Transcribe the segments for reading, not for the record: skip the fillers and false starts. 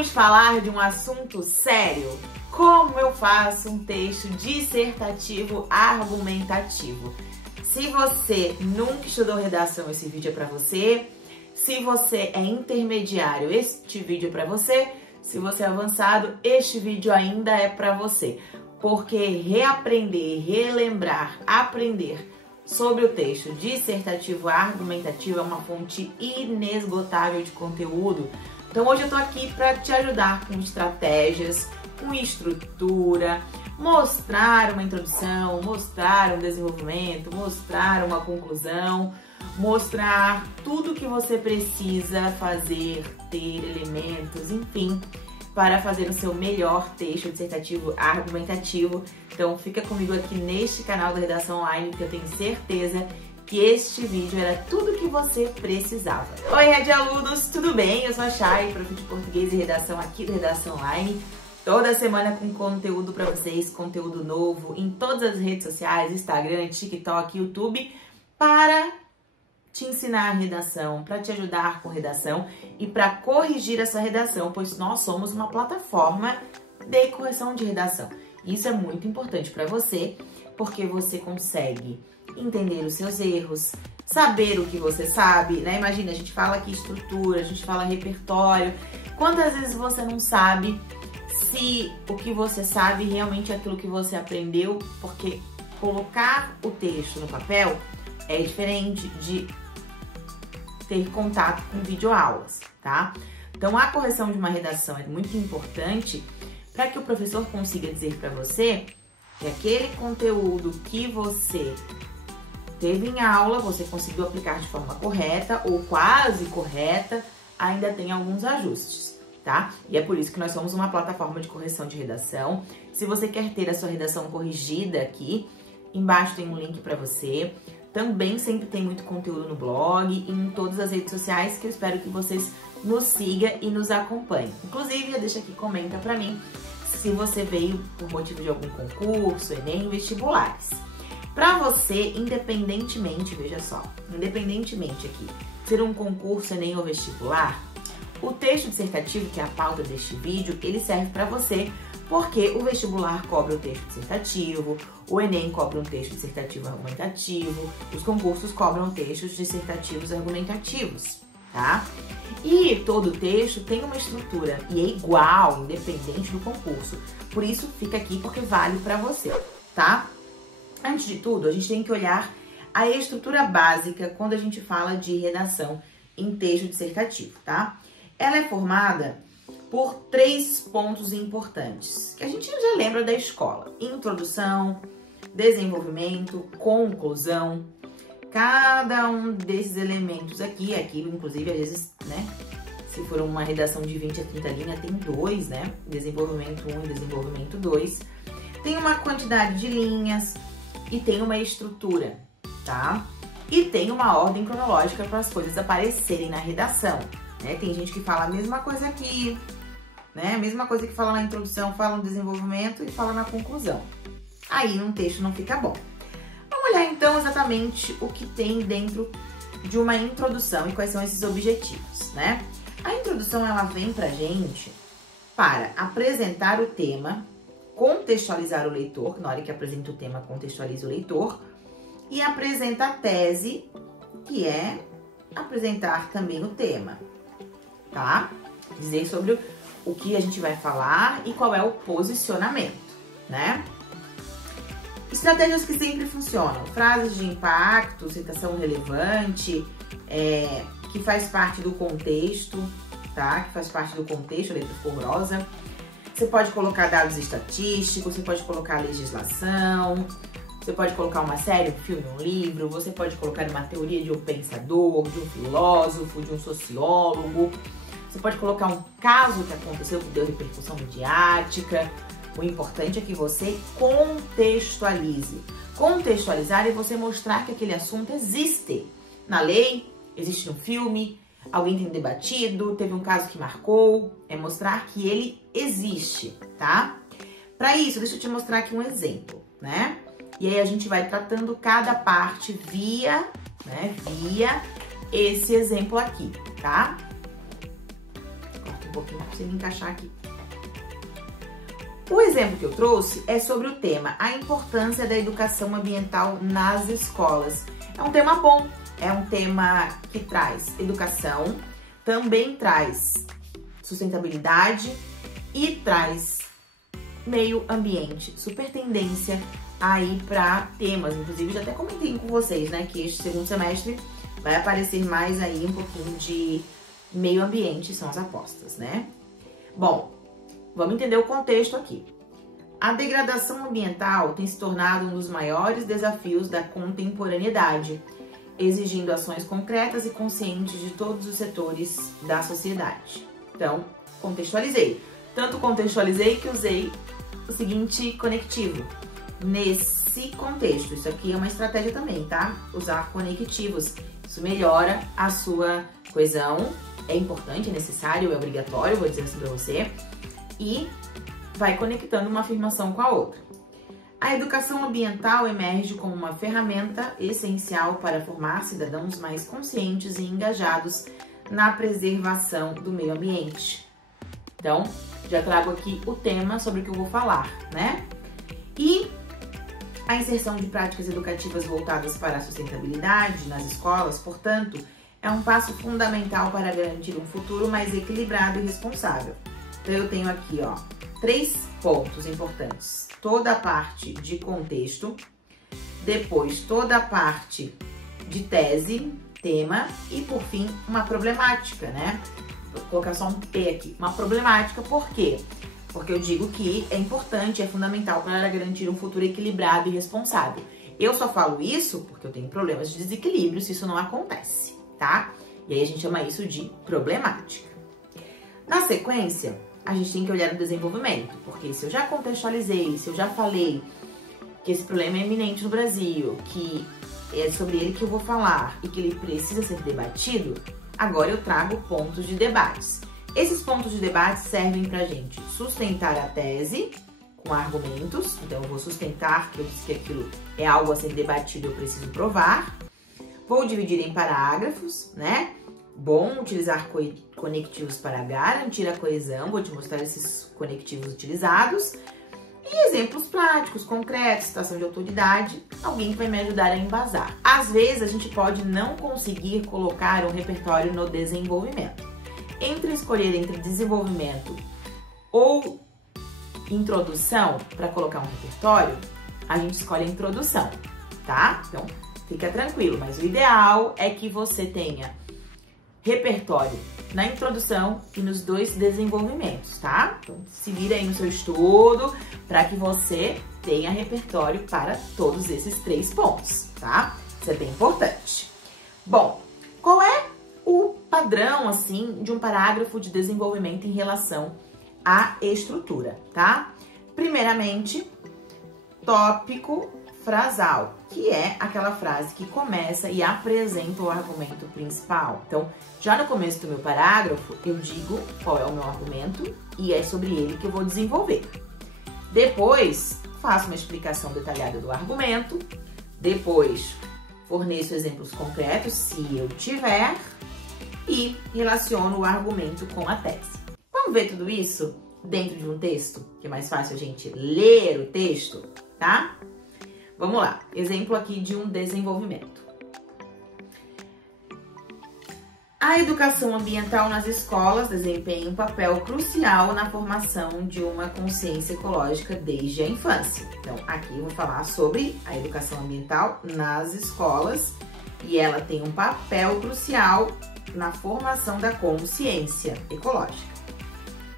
Vamos falar de um assunto sério. Como eu faço um texto dissertativo argumentativo? Se você nunca estudou redação, esse vídeo é para você. Se você é intermediário, este vídeo é para você. Se você é avançado, este vídeo ainda é para você. Porque reaprender, relembrar, aprender sobre o texto dissertativo argumentativo é uma fonte inesgotável de conteúdo. Então hoje eu tô aqui para te ajudar com estratégias, com estrutura, mostrar uma introdução, mostrar um desenvolvimento, mostrar uma conclusão, mostrar tudo que você precisa fazer, ter elementos, enfim, para fazer o seu melhor texto dissertativo argumentativo. Então fica comigo aqui neste canal da Redação Online, que eu tenho certeza que este vídeo era tudo que você precisava. Oi, Red Alunos, tudo bem? Eu sou a Chay, prof de português e redação aqui da Redação Online. Toda semana com conteúdo para vocês, conteúdo novo em todas as redes sociais, Instagram, TikTok, YouTube, para te ensinar redação, para te ajudar com redação e para corrigir essa redação, pois nós somos uma plataforma de correção de redação. Isso é muito importante para você, porque você consegue entender os seus erros, saber o que você sabe, né? Imagina, a gente fala aqui estrutura, a gente fala repertório. Quantas vezes você não sabe se o que você sabe realmente é aquilo que você aprendeu? Porque colocar o texto no papel é diferente de ter contato com videoaulas, tá? Então, a correção de uma redação é muito importante para que o professor consiga dizer para você que aquele conteúdo que você teve em aula, você conseguiu aplicar de forma correta ou quase correta, ainda tem alguns ajustes, tá? E é por isso que nós somos uma plataforma de correção de redação. Se você quer ter a sua redação corrigida aqui, embaixo tem um link para você. Também sempre tem muito conteúdo no blog e em todas as redes sociais, que eu espero que vocês nos sigam e nos acompanhem. Inclusive, já deixa aqui, comenta pra mim se você veio por motivo de algum concurso, Enem, vestibulares. Pra você, independentemente, veja só, independentemente aqui, ser um concurso, Enem ou vestibular, o texto dissertativo, que é a pauta deste vídeo, ele serve pra você, porque o vestibular cobra o texto dissertativo, o Enem cobra um texto dissertativo argumentativo, os concursos cobram textos dissertativos argumentativos, tá? E todo texto tem uma estrutura e é igual, independente do concurso. Por isso, fica aqui porque vale pra você, tá? Antes de tudo, a gente tem que olhar a estrutura básica quando a gente fala de redação em texto dissertativo, tá? Ela é formada por 3 pontos importantes, que a gente já lembra da escola: introdução, desenvolvimento, conclusão. Cada um desses elementos aqui, inclusive às vezes, né, se for uma redação de 20 a 30 linhas, tem 2, né, desenvolvimento 1 e desenvolvimento 2. Tem uma quantidade de linhas e tem uma estrutura, tá? E tem uma ordem cronológica para as coisas aparecerem na redação, né? Tem gente que fala a mesma coisa aqui, né? A mesma coisa que fala na introdução, fala no desenvolvimento e fala na conclusão. Aí um texto não fica bom. Vamos olhar então exatamente o que tem dentro de uma introdução e quais são esses objetivos, né? A introdução, ela vem pra gente para apresentar o tema, contextualizar o leitor, na hora que apresenta o tema, contextualiza o leitor, e apresenta a tese, que é apresentar também o tema, tá? Dizer sobre o que a gente vai falar e qual é o posicionamento, né? Estratégias que sempre funcionam: frases de impacto, citação relevante, que faz parte do contexto, tá? Que faz parte do contexto, a letra horrorosa. Você pode colocar dados estatísticos, você pode colocar legislação, você pode colocar uma série, um filme, um livro, você pode colocar uma teoria de um pensador, de um filósofo, de um sociólogo. Você pode colocar um caso que aconteceu, que deu repercussão midiática. O importante é que você contextualize. Contextualizar é você mostrar que aquele assunto existe na lei, existe no filme, alguém tem debatido, teve um caso que marcou. É mostrar que ele existe, tá? Para isso, deixa eu te mostrar aqui um exemplo, né? E aí a gente vai tratando cada parte via esse exemplo aqui, tá? Corta um pouquinho para você me encaixar aqui. O exemplo que eu trouxe é sobre o tema a importância da educação ambiental nas escolas. É um tema bom, é um tema que traz educação, também traz sustentabilidade e traz meio ambiente, super tendência aí para temas. Inclusive, já até comentei com vocês, né, que este segundo semestre vai aparecer mais aí um pouquinho de meio ambiente, são as apostas, né? Bom, vamos entender o contexto aqui. A degradação ambiental tem se tornado um dos maiores desafios da contemporaneidade, exigindo ações concretas e conscientes de todos os setores da sociedade. Então, contextualizei. Tanto contextualizei que usei o seguinte conectivo. Nesse contexto, isso aqui é uma estratégia também, tá? Usar conectivos. Isso melhora a sua coesão. É importante, é necessário, é obrigatório, vou dizer assim pra você. E vai conectando uma afirmação com a outra. A educação ambiental emerge como uma ferramenta essencial para formar cidadãos mais conscientes e engajados na preservação do meio ambiente. Então, já trago aqui o tema sobre o que eu vou falar, né? E a inserção de práticas educativas voltadas para a sustentabilidade nas escolas, portanto, é um passo fundamental para garantir um futuro mais equilibrado e responsável. Então, eu tenho aqui, ó, 3 pontos importantes. Toda a parte de contexto, depois toda a parte de tese, tema e, por fim, uma problemática, né? Vou colocar só um P aqui. Uma problemática, por quê? Porque eu digo que é importante, é fundamental para garantir um futuro equilibrado e responsável. Eu só falo isso porque eu tenho problemas de desequilíbrio se isso não acontece, tá? E aí a gente chama isso de problemática. Na sequência, a gente tem que olhar no desenvolvimento, porque se eu já contextualizei, se eu já falei que esse problema é iminente no Brasil, que é sobre ele que eu vou falar e que ele precisa ser debatido, agora eu trago pontos de debates. Esses pontos de debate servem pra gente sustentar a tese com argumentos. Então, eu vou sustentar que eu disse que aquilo é algo a ser debatido, eu preciso provar. Vou dividir em parágrafos, né? Bom utilizar conectivos para garantir a coesão. Vou te mostrar esses conectivos utilizados. E exemplos práticos, concretos, situação de autoridade, alguém que vai me ajudar a embasar. Às vezes, a gente pode não conseguir colocar um repertório no desenvolvimento. Entre escolher entre desenvolvimento ou introdução para colocar um repertório, a gente escolhe a introdução, tá? Então, fica tranquilo, mas o ideal é que você tenha repertório na introdução e nos 2 desenvolvimentos, tá? Então, se vira aí no seu estudo para que você tenha repertório para todos esses 3 pontos, tá? Isso é bem importante. Bom, qual é o padrão, assim, de um parágrafo de desenvolvimento em relação à estrutura, tá? Primeiramente, tópico frasal, que é aquela frase que começa e apresenta o argumento principal. Então, já no começo do meu parágrafo, eu digo qual é o meu argumento e é sobre ele que eu vou desenvolver. Depois, faço uma explicação detalhada do argumento. Depois, forneço exemplos concretos, se eu tiver, e relaciono o argumento com a tese. Vamos ver tudo isso dentro de um texto, que é mais fácil a gente ler o texto, tá? Vamos lá, exemplo aqui de um desenvolvimento. A educação ambiental nas escolas desempenha um papel crucial na formação de uma consciência ecológica desde a infância. Então, aqui eu vou falar sobre a educação ambiental nas escolas e ela tem um papel crucial na formação da consciência ecológica.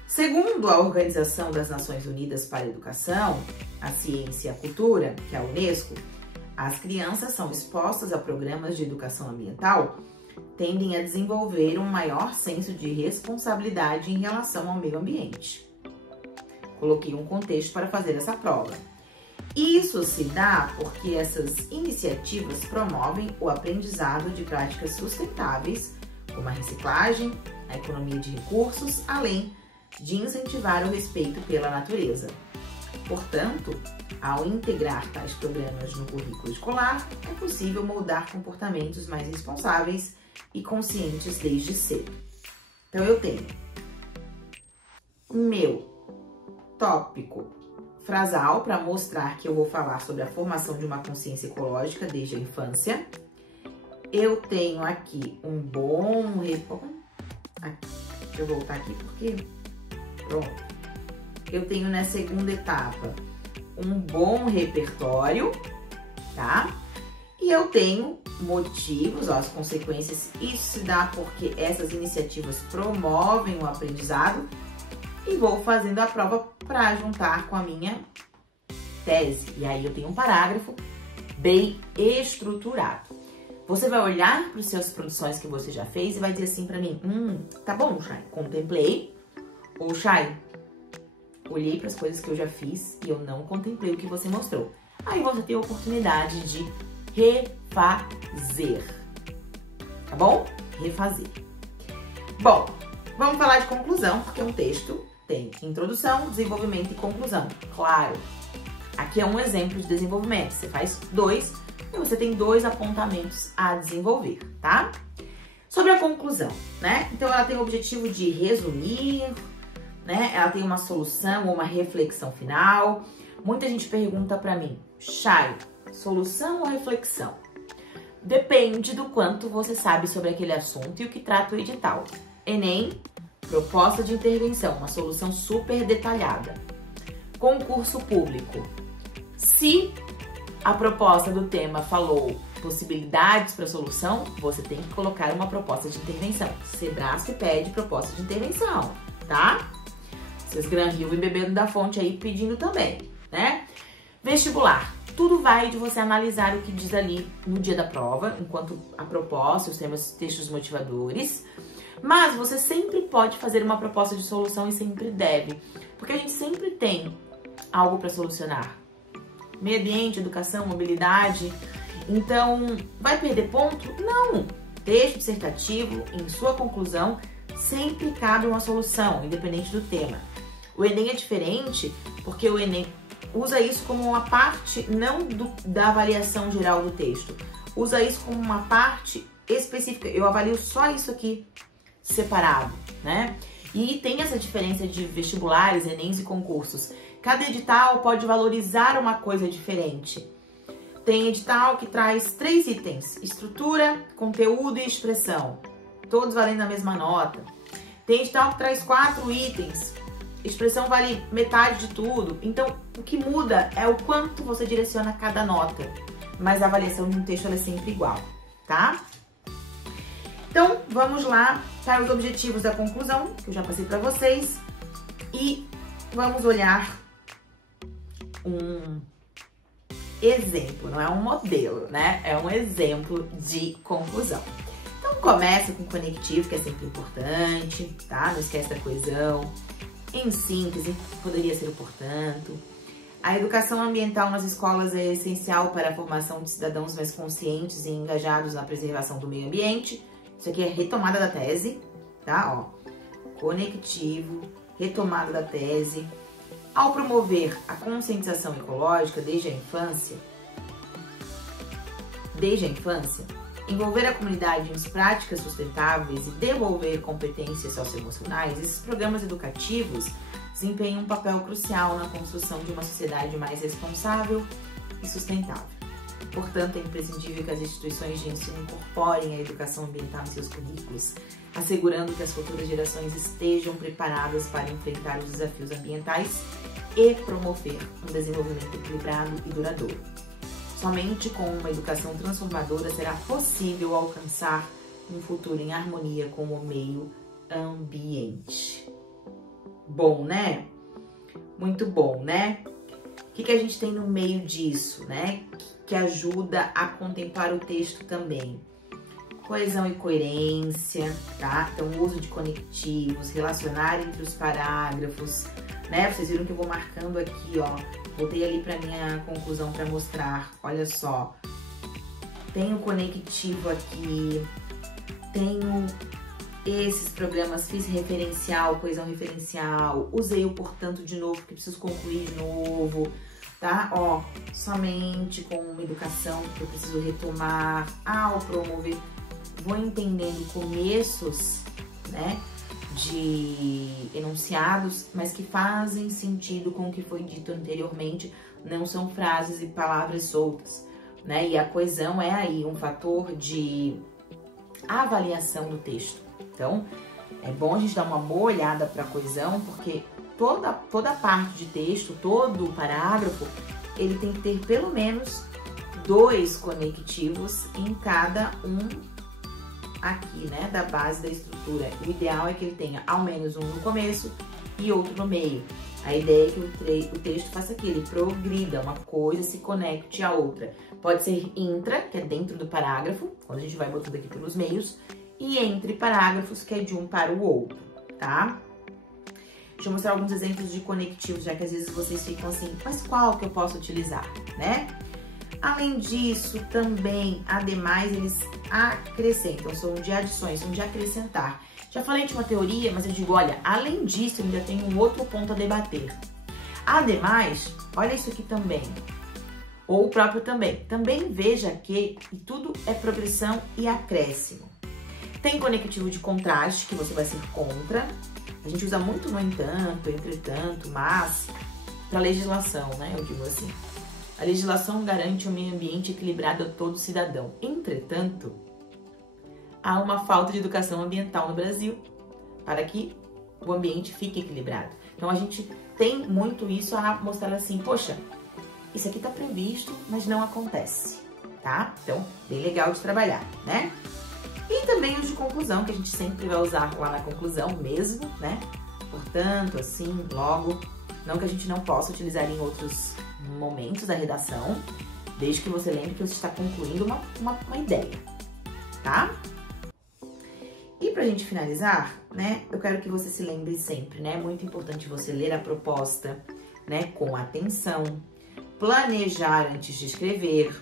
Segundo a Organização das Nações Unidas para a Educação, a Ciência e a Cultura, que é a Unesco, as crianças são expostas a programas de educação ambiental, tendem a desenvolver um maior senso de responsabilidade em relação ao meio ambiente. Coloquei um contexto para fazer essa prova. Isso se dá porque essas iniciativas promovem o aprendizado de práticas sustentáveis, como a reciclagem, a economia de recursos, além de incentivar o respeito pela natureza. Portanto, ao integrar tais programas no currículo escolar, é possível moldar comportamentos mais responsáveis e conscientes desde cedo. Então, eu tenho meu tópico frasal para mostrar que eu vou falar sobre a formação de uma consciência ecológica desde a infância. Eu tenho aqui um bom... Deixa eu voltar aqui porque... Pronto. Eu tenho na segunda etapa um bom repertório, tá? E eu tenho motivos, ó, as consequências. Isso se dá porque essas iniciativas promovem o aprendizado. E vou fazendo a prova para juntar com a minha tese. E aí eu tenho um parágrafo bem estruturado. Você vai olhar para as suas produções que você já fez e vai dizer assim para mim, tá bom, Chay, contemplei. Ou Chay, olhei para as coisas que eu já fiz e eu não contemplei o que você mostrou. Aí você tem a oportunidade de refazer, tá bom? Refazer. Bom, vamos falar de conclusão, porque um texto tem introdução, desenvolvimento e conclusão. Claro, aqui é um exemplo de desenvolvimento. Você faz 2 e você tem 2 apontamentos a desenvolver, tá? Sobre a conclusão, né? Então, ela tem o objetivo de resumir, né? Ela tem uma solução ou uma reflexão final. Muita gente pergunta pra mim, Chay, solução ou reflexão? Depende do quanto você sabe sobre aquele assunto e o que trata o edital. Enem, proposta de intervenção, uma solução super detalhada. Concurso público. Se a proposta do tema falou possibilidades para solução, você tem que colocar uma proposta de intervenção. Sebrasp pede proposta de intervenção, tá? Vocês Gran Rio vem bebendo da fonte aí pedindo também, né? Vestibular. Tudo vai de você analisar o que diz ali no dia da prova, enquanto a proposta, os temas, textos motivadores. Mas você sempre pode fazer uma proposta de solução e sempre deve, porque a gente sempre tem algo para solucionar. Meio ambiente, educação, mobilidade. Então, vai perder ponto? Não! Texto dissertativo, em sua conclusão, sempre cabe uma solução, independente do tema. O Enem é diferente, porque o Enem usa isso como uma parte, não da avaliação geral do texto. Usa isso como uma parte específica. Eu avalio só isso aqui separado, né? E tem essa diferença de vestibulares, Enems e concursos. Cada edital pode valorizar uma coisa diferente. Tem edital que traz 3 itens: estrutura, conteúdo e expressão. Todos valendo a mesma nota. Tem edital que traz 4 itens. Expressão vale metade de tudo. Então, o que muda é o quanto você direciona cada nota. Mas a avaliação de um texto ela é sempre igual, tá? Então, vamos lá para os objetivos da conclusão, que eu já passei para vocês. E vamos olhar um exemplo, não é um modelo, né? É um exemplo de conclusão. Então, começa com o conectivo, que é sempre importante, tá? Não esquece da coesão. Em síntese, poderia ser o portanto. A educação ambiental nas escolas é essencial para a formação de cidadãos mais conscientes e engajados na preservação do meio ambiente. Isso aqui é retomada da tese, tá? Ó, conectivo, retomada da tese. Ao promover a conscientização ecológica desde a infância, envolver a comunidade em práticas sustentáveis e desenvolver competências socioemocionais, esses programas educativos desempenham um papel crucial na construção de uma sociedade mais responsável e sustentável. Portanto, é imprescindível que as instituições de ensino incorporem a educação ambiental em seus currículos, assegurando que as futuras gerações estejam preparadas para enfrentar os desafios ambientais e promover um desenvolvimento equilibrado e duradouro. Somente com uma educação transformadora será possível alcançar um futuro em harmonia com o meio ambiente. Bom, né? Muito bom, né? O que a gente tem no meio disso, né? Que ajuda a contemplar o texto também. Coesão e coerência, tá? Então, o uso de conectivos, relacionar entre os parágrafos, né? Vocês viram que eu vou marcando aqui, ó. Voltei ali para minha conclusão para mostrar. Olha só. Tenho conectivo aqui. Tenho esses programas, fiz referencial, coesão referencial. Usei o portanto de novo, porque preciso concluir de novo, tá? Ó, somente com uma educação que eu preciso retomar ao promover. Vou entendendo começos, né? de enunciados, mas que fazem sentido com o que foi dito anteriormente, não são frases e palavras soltas, né? E a coesão é aí um fator de avaliação do texto. Então, é bom a gente dar uma boa olhada para a coesão, porque toda parte de texto, todo o parágrafo, ele tem que ter pelo menos 2 conectivos em cada um aqui, né, da base da estrutura. O ideal é que ele tenha ao menos um no começo e outro no meio. A ideia é que o texto faça aquilo, ele progrida, uma coisa se conecte à outra. Pode ser intra, que é dentro do parágrafo, quando a gente vai botando aqui pelos meios, e entre parágrafos, que é de um para o outro, tá? Deixa eu mostrar alguns exemplos de conectivos, já que às vezes vocês ficam assim, mas qual que eu posso utilizar, né? Além disso, também, ademais, eles acrescentam, são de adições, são de acrescentar. Já falei de uma teoria, mas eu digo, olha, além disso, eu ainda tenho um outro ponto a debater. Ademais, olha isso aqui também, ou o próprio também. Também veja que tudo é progressão e acréscimo. Tem conectivo de contraste, que você vai ser contra. A gente usa muito no entanto, entretanto, mas, para legislação, né, eu digo assim. A legislação garante um meio ambiente equilibrado a todo cidadão. Entretanto, há uma falta de educação ambiental no Brasil para que o ambiente fique equilibrado. Então, a gente tem muito isso a mostrar assim, poxa, isso aqui está previsto, mas não acontece, tá? Então, bem legal de trabalhar, né? E também os de conclusão, que a gente sempre vai usar lá na conclusão mesmo, né? Portanto, assim, logo, não que a gente não possa utilizar em outros momentos da redação, desde que você lembre que você está concluindo uma ideia, tá? E pra gente finalizar, né, eu quero que você se lembre sempre, né, é muito importante você ler a proposta, né, com atenção, planejar antes de escrever,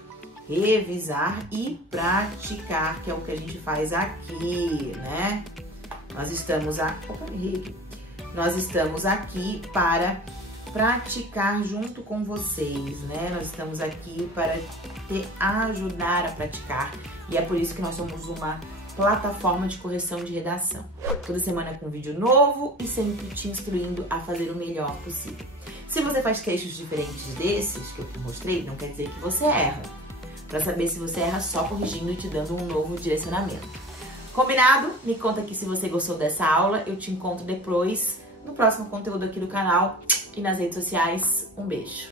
revisar e praticar, que é o que a gente faz aqui, né? Nós estamos aqui para praticar junto com vocês, né? Nós estamos aqui para te ajudar a praticar e é por isso que nós somos uma plataforma de correção de redação. Toda semana com um vídeo novo e sempre te instruindo a fazer o melhor possível. Se você faz textos diferentes desses que eu mostrei, não quer dizer que você erra. Para saber se você erra, só corrigindo e te dando um novo direcionamento. Combinado? Me conta aqui se você gostou dessa aula. Eu te encontro depois no próximo conteúdo aqui do canal e nas redes sociais. Um beijo!